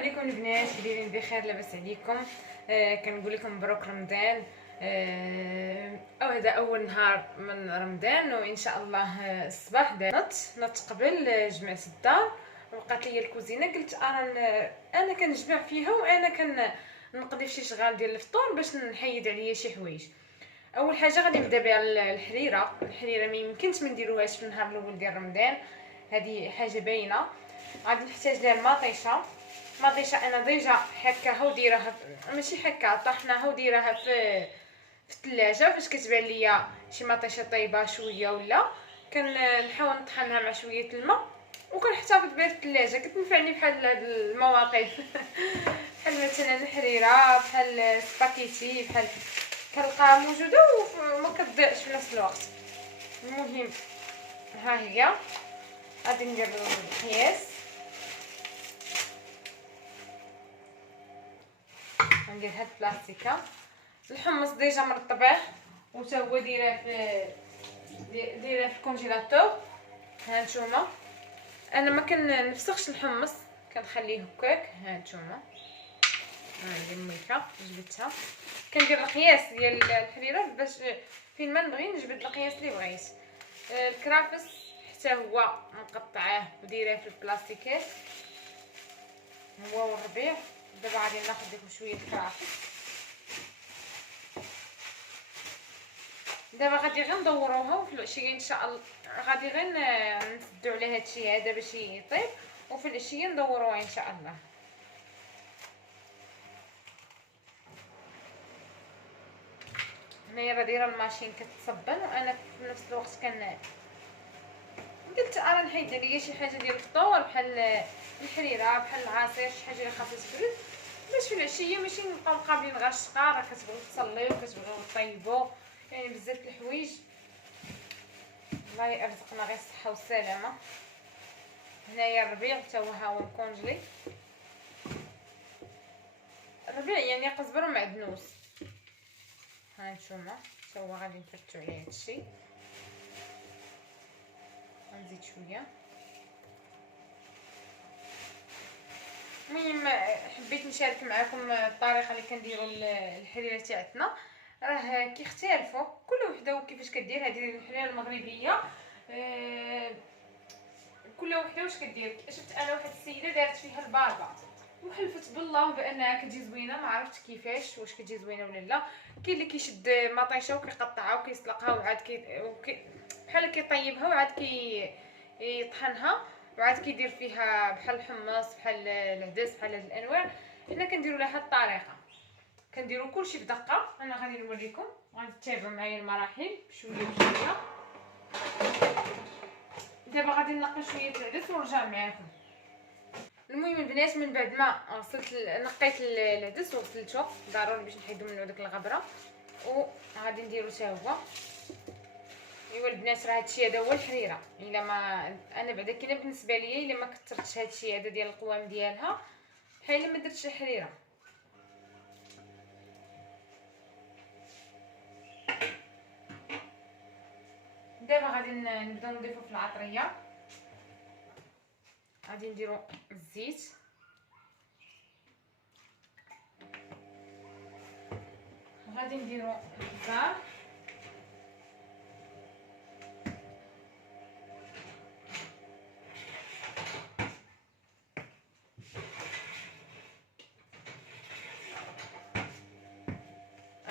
عليكم البنات، كي بخير؟ لاباس عليكم؟ كنقول لكم مبروك رمضان. او هذا اول نهار من رمضان، وان شاء الله الصباح نط قبل جمعت الدار وبقات لي الكوزينه. قلت انا كنجمع فيها وانا كنقضي شي شغال ديال الفطور باش نحيد عليا شي حوايج. اول حاجه غادي نبدا بها الحريره ما يمكنش ما نديروهاش في النهار الاول ديال رمضان، هذه حاجه باينه. غادي نحتاج لها المطيشه. انا ديجا حكاها وديرها ماشي حكا، طحناها وديرها في الثلاجه فاش كتبان ليا شي مطيشه طيبه شويه، ولا كنحاول نطحنها مع شويه الماء وكنحتفظ بها في الثلاجه. كتنفعني بحال هاد المواقف بحال مثلا الحريره، بحال سباكيتي، بحال كنلقاها موجوده وما كتضيعش في نفس الوقت. المهم ها هي غادي ندير القياس. غندير هاد البلاستيكه. الحمص ديجا مرطبه وتا هو دايره في الكونجيلاتور. ها نتوما انا ما كنفسخش الحمص، كنخليه هكاك. ها نتوما ندير الملكه جبدتها. كندير القياس ديال الحريره باش فين ما نبغي نجبد القياس اللي بغيت. الكرافس حتى هو مقطعاه وديراه في البلاستيكات، هو والربيع. دابا غادي ناخذ لكم شويه الكرافس. دابا غادي غير ندوروها وفي العشيه ان شاء الله غادي غير نسدو على هادشي هذا باش يطيب، وفي العشيه ندوروها ان شاء الله. هنايا راه دايره الماشين كتصبن، وانا في نفس الوقت قلت انا نحيد عليا شي حاجه ديال الفطور بحال الحريره، بحال العصير، شي حاجه اللي خاصها تبرد باش في العشيه ماشي نبقاو مقابلين غير الشقه. راه كتبغيو تصليو كتبغيو طيبوا، يعني بزاف د الحوايج. الله يرزقنا غير الصحه والسلامه. هنايا الربيع حتى هو مكونجلي. الربيع يعني قزبر ومعدنوس. ها نتوما حتى هو غادي نفتو عليه هادشي. غنزيد شويه. المهم حبيت نشارك معكم الطريقه اللي كنديروا الحريره تاعتنا. راه كيختلفوا كل وحده وكيفاش كدير. هذه الحريره المغربيه كل وحده واش كدير. شفت انا واحد السيده دارت فيها البابا وحلفت بالله بانها كتجي زوينه، ما عرفت كيفاش، واش كتجي زوينه ولا لا. كاين اللي كيشد مطيشه وكيقطعها وكيسلقها وعاد بحال كيطيبها وعاد يطحنها وعاد كيدير فيها بحال الحمص، بحال العدس، بحال هاد الانواع. حنا كنديروا لها هاد الطريقه، كنديروا كلشي بدقه. انا غادي نوريكم، غادي تتابعوا معايا المراحل بشويه بشويه. دابا غادي ننقي شويه العدس ونرجع معاكم. المهم البنات من بعد ما نقيت العدس وغسلته ضروري باش نحيدو منو داك الغبره، وغادي نديرو حتى هو. ايوا البنات راه هادشي هذا هو الحريره. الا ما انا بعدا كاينه بالنسبه ليا الا ما كثرتش هادشي هذا ديال القوام ديالها بحال الا ما درتش الحريره. دابا غادي نبداو نضيفو في العطريه. غادي نديرو الزيت، غادي نديرو البزار،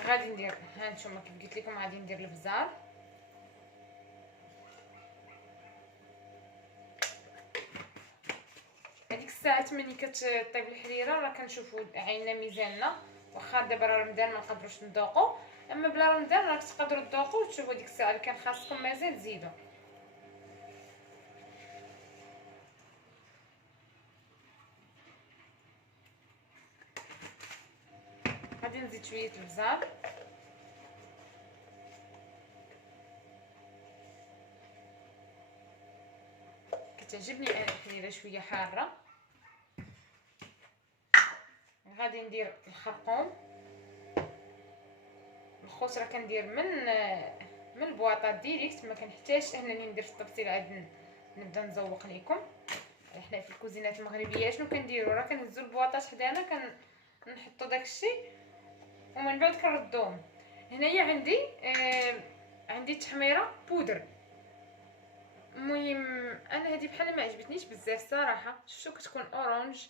غادي ندير ها نتوما كيف قلت لكم غادي ندير البزار. هذيك الساعات ملي كطيب الحريره راه كنشوفوا عيننا ميزاننا. واخا دابا راه رمضان ما نقدروش نذوقوا، اما بلا رمضان راه تقدروا تذوقوا وتشوفوا ديك الساعه اللي كان خاصكم مازال تزيدوا. غادي نزيد شويه البزار، كتعجبني انا الحريره شويه حاره. غادي ندير الخرقوم. الخوت راه كندير من البواطه ديريكت، ما كنحتاجش انني ندير في التفصيل عاد نبدا نزوق لكم. حنا في الكوزينات المغربيه شنو كنديروا؟ راه كنهزوا البواطات حدانا كنحطوا داكشي ومن بعد كنردوهم. هنايا عندي تحميره بودر. المهم انا هذه بحال ما عجبتنيش بزاف صراحه. شفتو كتكون اورانج،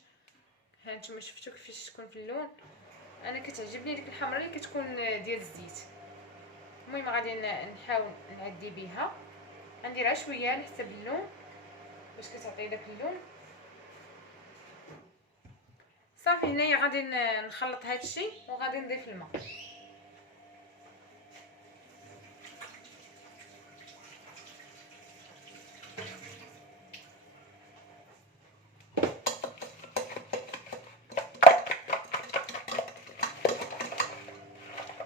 ها نتوما شفتو كيفاش تكون في اللون. انا كتعجبني ديك الحمراء اللي كتكون ديال الزيت. المهم غادي نحاول نعدي بها، غنديرها شويه على حسب اللون باش كتعطي داك اللون. صافي هنايا غادي نخلط هادشي وغادي نضيف الماء.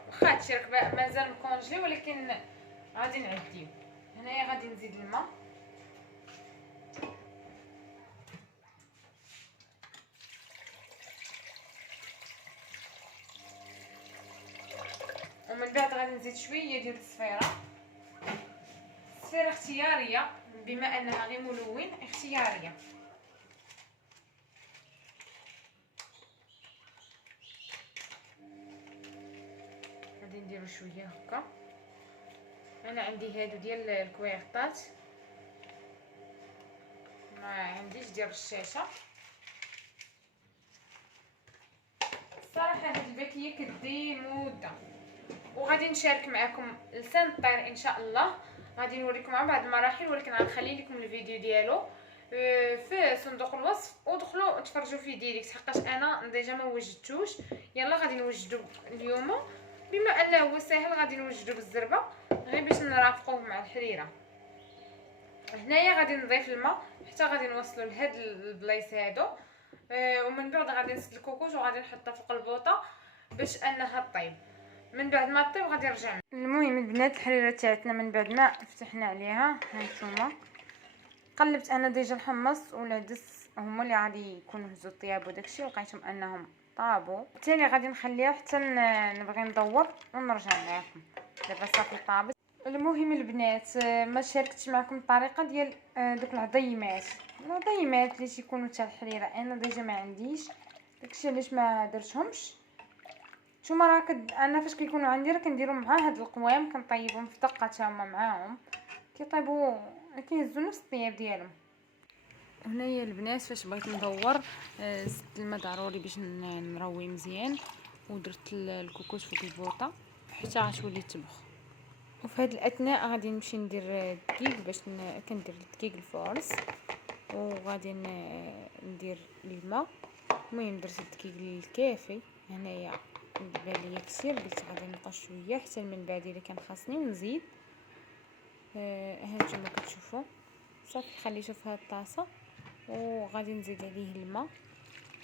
واخا هادشي راك مازال مكونجلي ولكن غادي نعديو. هنايا غادي نزيد الماء ومن بعد غادي نزيد شويه ديال الصفيره اختياريه، بما انها غير ملون اختياريه. غادي نديرو شويه هكا. انا عندي هادو ديال الكويغطات، ما عنديش ديال الرشاشه. الصراحه هاد الباكيه كدي مده، وغادي نشارك معكم لسان الطير ان شاء الله. غادي نوريكم مع بعض المراحل، ولكن غنخلي لكم الفيديو ديالو في صندوق الوصف ودخلوا تفرجوا فيه ديريكت، حقاش انا ديجا ما وجدتوش. يلا غادي نوجدو اليوم، بما انه هو ساهل غادي نوجدو بالزربه غير باش نرافقوه مع الحريره. هنايا غادي نضيف الماء حتى غادي نوصلوا لهاد البلايص هادو، ومن بعد غادي نسد الكوكوش وغادي نحطها فوق البوطه باش انها طيب. من بعد ما طيب غادي نرجع. المهم البنات الحريره تاعتنا من بعد ما فتحنا عليها هانتوما قلبت انا ديجا الحمص والعدس هما اللي غادي يكونوا هزوا الطياب وداكشي، لقيتهم انهم طابوا. بالتالي غادي نخليها حتى نبغي ندور ونرجع معكم. دابا صافي طابت. المهم البنات ما شاركتش معكم الطريقه ديال دوك العظيمات اللي تيكونوا تاع الحريره. انا ديجا ما عنديش داكشي علاش ما درتهمش. نتوما راه انا فاش كيكونوا عندي راه كنديروا مع هاد القوام كنطيبهم في دقه حتى هما معاهم كيطيبوا كيهزوا نفس الطياب ديالهم. هنايا البنات فاش بغيت ندور زدت الماء ضروري باش نروي مزيان، ودرت الكوكوش فوق البوطه حتى غتولي تطبخ. وفي هاد الاثناء غادي نمشي ندير الدقيق باش كندير الدقيق الفورس، وغادي ندير الماء. المهم درت الدقيق الكافي. هنايا بان ليا كثير قلت غادي نقص شويه حتى من بعد الا كان خاصني نزيد. هانتوما كتشوفوا صافي خليته في هاد الطاسه وغادي نزيد عليه الماء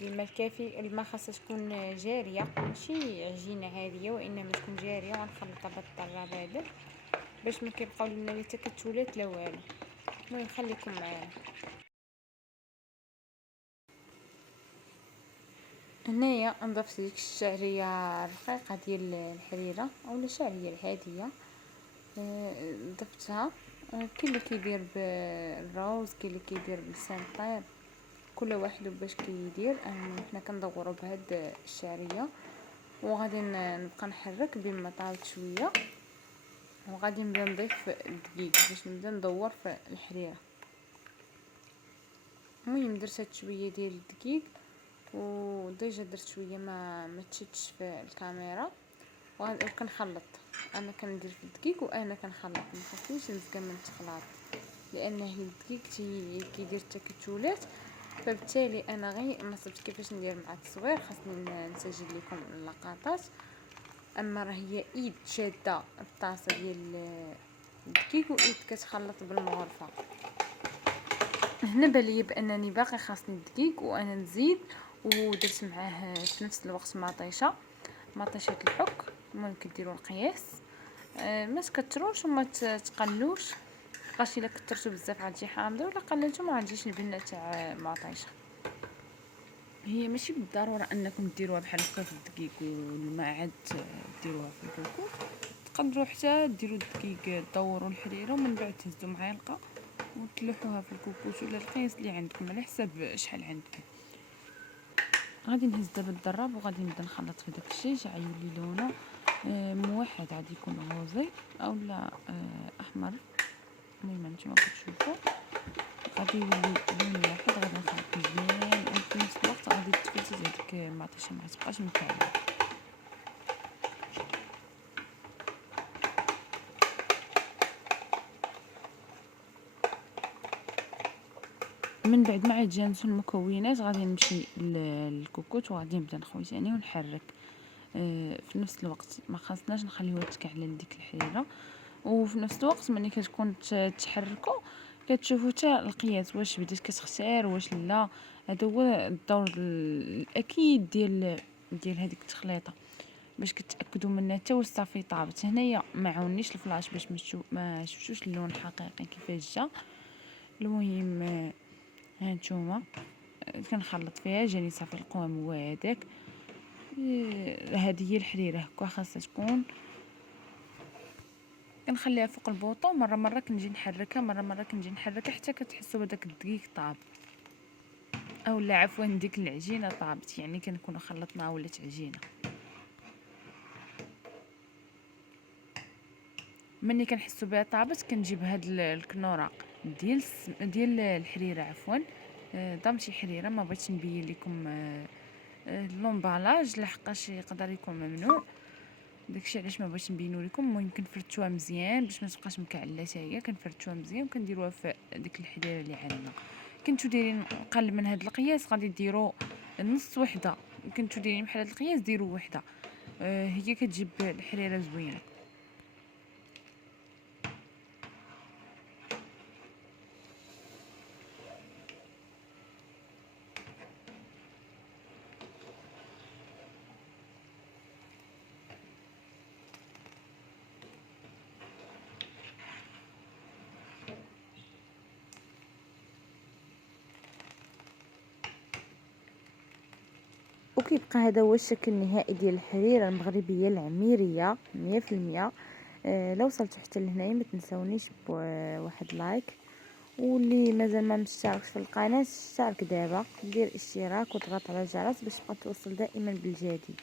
الكافي. الماء خاصها تكون جاريه ماشي عجينه عاديه، وانما تكون جاريه. وغنخلطها بهاد الطراب هذا باش ما كيبقاو لنا لا تكتلات لا والو. المهم خليكم معايا. هنايا نضفت ديك الشعريه الرقيقه ديال الحريره اولا الشعريه العاديه، ضفتها. كاين اللي كيدير بالروز، كاين اللي كيدير بلسان الطير، كل واحد باش كيدير. حنا كندوروا بهاد الشعريه وغادي نبقى نحرك بما طابت شويه، وغادي نبدا نضيف الدقيق باش نبدا ندور في الحريره. المهم درت هاد شويه ديال الدقيق وديجا درت شويه ما تشدش في الكاميرا، وكنخلط. انا كندير في الدقيق وانا كنخلط، ما خصنيش نزكى من الخلاط لانه الدقيق كيدير التكتلات. فبالتالي انا غير نصبت كيفاش ندير مع التصوير، خاصني نسجل لكم اللقطات. اما راه هي ايد شاده الطاسه ديال الدقيق وايد كتخلط بالمغرفه. هنا بالي بانني باقي خاصني الدقيق وانا نزيد، ودرت معاه في نفس الوقت مطيشه الحك. المهم كديروا القياس، ما تكثروش وما تقلوش، باش الا كثرتو بزاف غتجي حامضه ولا قللتو ما غتجيش البنه تاع مطيشه. هي ماشي بالضروره انكم ديروها بحال هكا في الدقيق والماء عاد ديروها في الكوكو. تقدروا حتى ديروا الدقيق تدوروا الحريره ومن بعد تهزوا معلقه وتلوحوها في الكوكوط ولا القياس اللي عندكم على حساب شحال عندكم. غادي نهز دابا الضراب وغادي نبدا نخلط في داكشي حتى يولي لونه موحد، عادي يكون غوزي اولا احمر. المهم نتوما كتشوفوا غادي يولي لون واحد. غادي نخلط مزيان وفي نفس الوقت غادي تفلتي هذيك المطيشه ما تبقاش مكعبه. من بعد ما عاد جانسو المكونات غادي نمشي للكوكوط وغادي نبدا نخوي ثاني ونحرك. في نفس الوقت ما خاصناش نخليوها تكعلل ديك الحريره، وفي نفس الوقت ملي كتكون تحركوا كتشوفوا حتى القياس واش بدات كتختار واش لا. هذا هو الدور الاكيد ديال هذيك التخليطه باش كتاكدوا منها حتى واش صافي طابت. هنايا ما عاونيش الفلاش باش ما شفتوش اللون الحقيقي كيفاش جا. المهم ها نتوما كنخلط فيها جاني صافي القوام هو هذاك. هذه هي الحريره هكا خاصها تكون. كنخليها فوق البوطون مره كنجي نحركها مره كنجي نحركها حتى كتحسوا بداك الدقيق طاب اولا عفوا ديك العجينه طابت، يعني كنكونوا خلطناها ولات عجينه. ملي كنحسوا بها طابت كنجيب هاد الكنوره ديال الحريره عفوا. ضمتي حريره ما بغيتش نبين لكم لومبالاج لحقاش يقدر يكون ممنوع، داكشي علاش ما بغيتش نبينو لكم. المهم كنفرتوها مزيان باش ما تبقاش مكعله حتى هي. كنفرتوها مزيان وكنديروها في ديك الحريره اللي عندنا. كنتو دايرين قل من هاد القياس غادي ديروا نص وحده، كنتو دايرين بحال هاد القياس ديروا وحده. هي كتجيب الحريره زوينه. وكيبقى هذا هو الشكل النهائي ديال الحريره المغربيه العميريه 100%. لو وصلتوا حتى لهنايا ما تنساونيش بواحد لايك، واللي مازال ما مشتركش في القناه اشترك دابا، دير اشتراك وضغط على الجرس باش تبقى توصل دائما بالجديد.